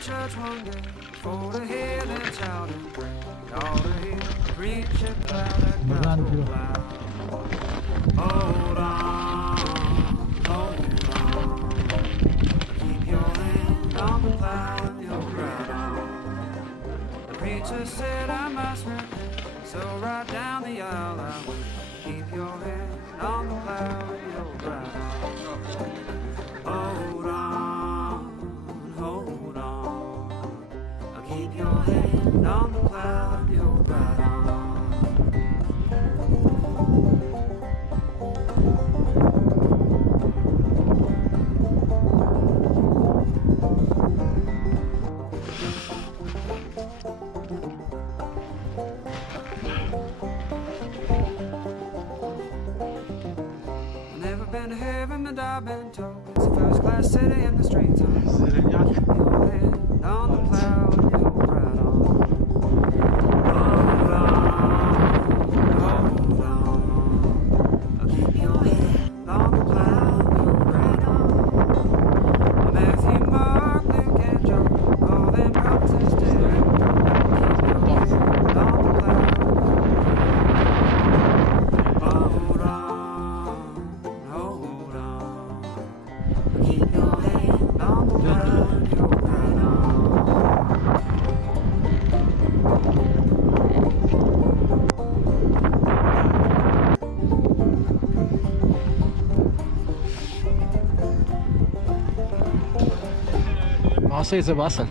church one day for to hear them shout and pray. All to hear the preacher plow that gospel plow. Hold on, hold on. Keep your hand on the plow and you'll ride on. The preacher said I must repent, so right down the aisle I went. Keep your hand on the plow and you'll ride on. Hold on, hold on. Keep your hand on the plow and you'll ride on. Never been to heaven, but I've been told it's a first-class city in the streets. Keep your head on the plow and you'll ride on. Hold on, hold on. Keep your head on the plow and you'll ride on. Matthew, Mark, Luke, and John, all them promises dead. Keep your head on the plow. Hold on, hold on. Keep your hand on the plow and you'll ride on. Aussieht so Wasser.